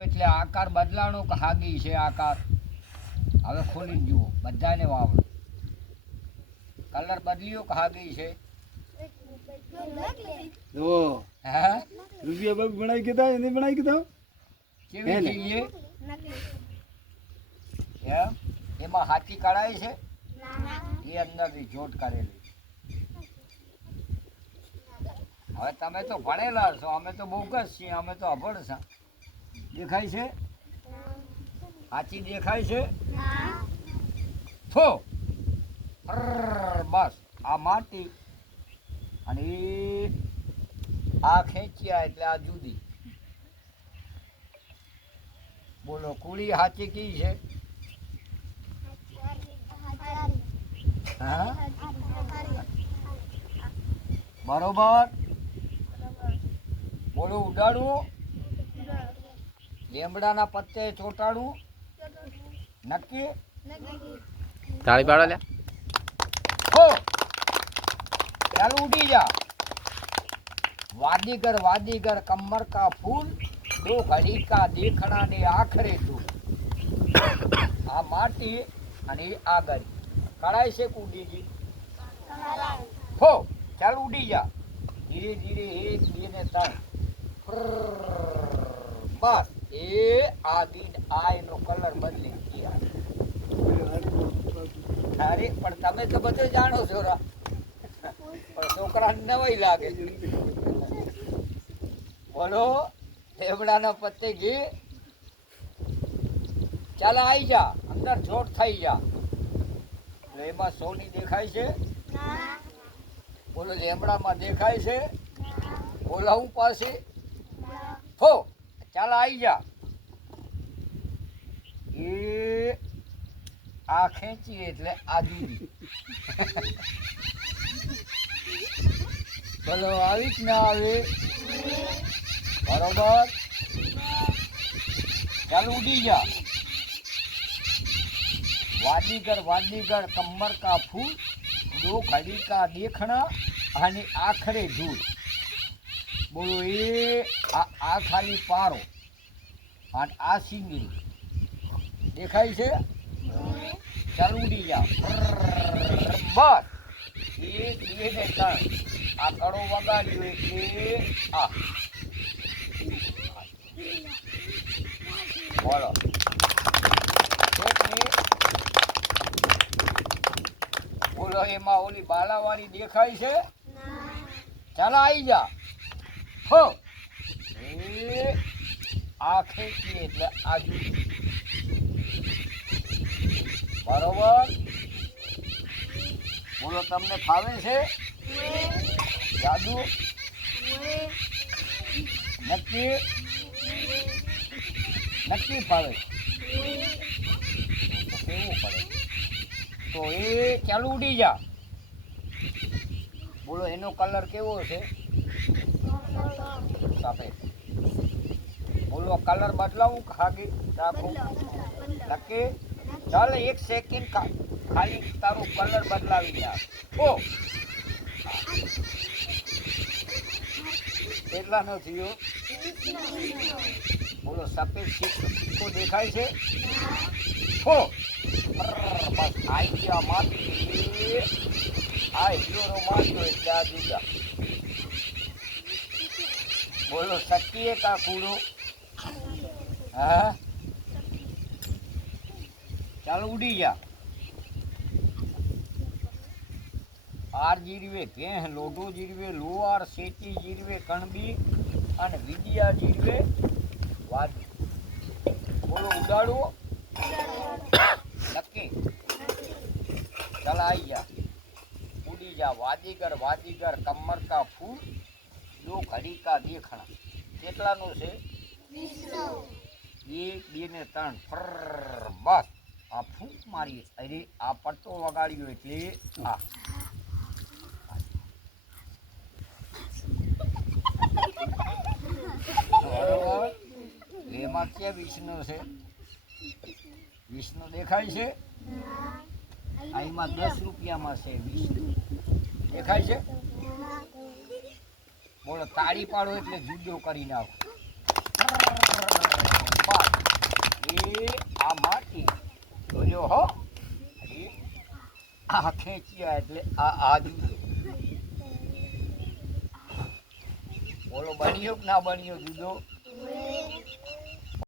એટલે આકાર બદલાણો કે હાગી છે આકાર. હવે ખોલીને જુઓ બધાને વાવડો. કલર બદલ્યો કે હાગી છે? જો હા રૂપિયા બાબુ બનાવી કીધા એને બનાવી કીધા કેવી છે એ? એમ એમાં હાથી કઢાઈ છે એ અંદરથી જોટ કરેલી. હવે તમે તો ભણેલા છો, અમે તો બોગસ છીએ, અમે તો અભણ છે. દેખાય છે? હાથી દેખાય છે? થો બસ આ માટી અને આ ખેંચ્યા એટલે આ જુદી. બોલો કુળી હાથી કી છે? હા બરોબર. બોલો ઉડાડવું, લીમડાના પત્તે ચોટાડવું, નક્કી. તાળી પાડો લે. હો ચાલો ઉડી જા. वादीगर वादीगर कमर का फूल दो घड़ी का देखना ने आखरे तू. आ माटी અને આગળ કળાય છે કુડીજી. હો ચાલ ઉડી જા. ધીરે ધીરે 1 2 ને 3 બસ એ આગી આ એનો કલર બદલી ગયા. અરે પણ તમે તો બધું જાણો છો રા, પણ છોકરાને નવાઈ લાગે. બોલો લેબડાના પત્તે ઘી. ચાલ આવી જા અંદર જોટ થઈ જા. એમાં સોની દેખાય છે? બોલો લેમડામાં દેખાય છે? બોલાવું પાસે હો ચાલ આવી જા. એ આ ખેંચી એટલે આ જુદી. ચલો આવી જ ના આવે બરોબર. ચાલ ઉડી જા. वादीगर कमर का फूल दो घड़ी का देखना અને આખરે ધૂળ. બોલો એ આ ખાલી પારો અને આ સિંગરી દેખાય છે? ચાલ ઉડી જા. બસ 1 2 ને 3 આ કડો વગાડ્યો એટલે આ બોલો. બોલો એમાં ઓલી બાલાવાળી દેખાય છે? ચાલો આવી જા. હો એ આ ખેંચી એટલે આ જુદી. બરોબર. બોલો તમને ફાવે છે જાદુ? નક્કી નક્કી ફાવે તો કેવું પડે? તો એ ચાલુ ઉડી જા. બોલો એનો કલર કેવો છે? સફેદ. બોલો કલર બદલાવું ખાગી રાખું? નક્કી. ચાલ 1 સેકન્ડ ખાલી તારું કલર બદલાવી નાખ. ઓ કેટલાનો થયો? બોલો સફેદ સિક્કો દેખાય છે? હો બસ આઈ ગયા માટી. આ હીરો મારતો એટલે આ જુદા. બોલો સત્ય કા કૂડો? હા ચાલો ઉડી જા. આર જીરવે ભેહ, લોઢો જીરવે લોહાર, શેતી જીરવે કણબી અને વિદ્યા જીરવે વાદી. બોલો ઉડાડવો નક્કી. ચાલ આવી જા. ઉડી જા. वादीगर कमर का फूल दो घड़ी का देखना. કેટલાનું છે? 1 2 ને 3 બસ આ ફૂંક મારી. અરે આ પટ્ટો વગાડ્યો એટલે આ બરોબર. એમાં ક્યાં વિષ્ણુ છે? વિષ્ણુ દેખાય છે? આમાં 10 રૂપિયામાં છે વિષ્ણુ દેખાય છે? બોલો તાળી પાડો એટલે જુદો કરી નાખો. બસ રહ્યો હો અને આ ખેંચ્યા એટલે આ જુદો બોલો બન્યો કે ના બન્યો જુદો